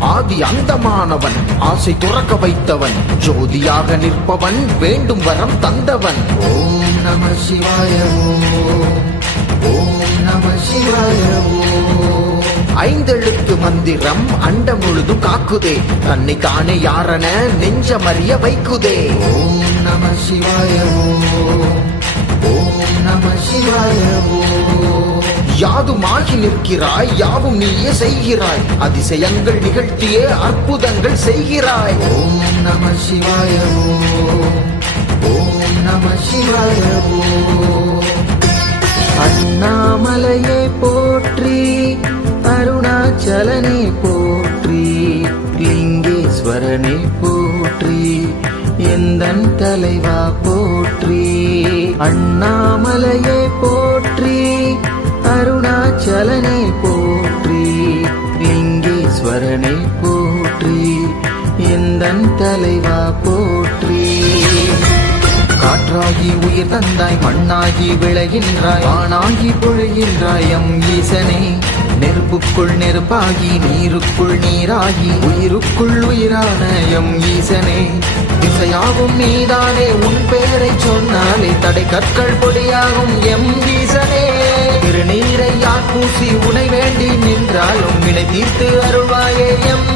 ஆதி அந்தமானவன் ஆசை துறக்க வைத்தவன் ஜோதியாக நிற்பவன் வேண்டும் வரம் தந்தவன். ஓம் நம சிவாய ஓம் நம சிவாய. ஐந்தெழுத்து மந்திரம் அண்டம் முழுதும் காக்குதே. தன்னை தானே யாரென நெஞ்சமறிய வைக்குதே. ஓம் நம சிவாய ஓம் யாதுமாகி நிற்கிறாய் யாவும் நீயே செய்கிறாய். அதிசயங்கள் நிகழ்த்தியே அற்புதங்கள் செய்கிறாய். ஓம் நம சிவாய ஓம் நம சிவாய அண்ணாமலையை போற்றி அருணாச்சலனை போற்றி லிங்கேஸ்வரனை போற்றி எந்தன் தலைவா போற்றி? அண்ணாமலையே போற்றி அருணாச்சலனை போற்றி லிங்கேஸ்வரனை போற்றி எந்தன் தலைவா போற்றி? காற்றாகி உயிர் தந்தாய் மண்ணாகி விளைகின்றாய் ஆணாகி பொழுகின்றாய் எம் ஈசனே. நெருப்புக்குள் நெருப்பாகி நீருக்குள் நீராகி உயிருக்குள் உயிரான எம் ஈசனே. நீதானே உன் பேரை சொன்னாலே தடை கற்கள் பொடியாகும் எம் ஈசனே திருநீரை யார் பூசி உனை வேண்டி நின்றாலும் வினை தீர்த்து அருள்வாயே எம்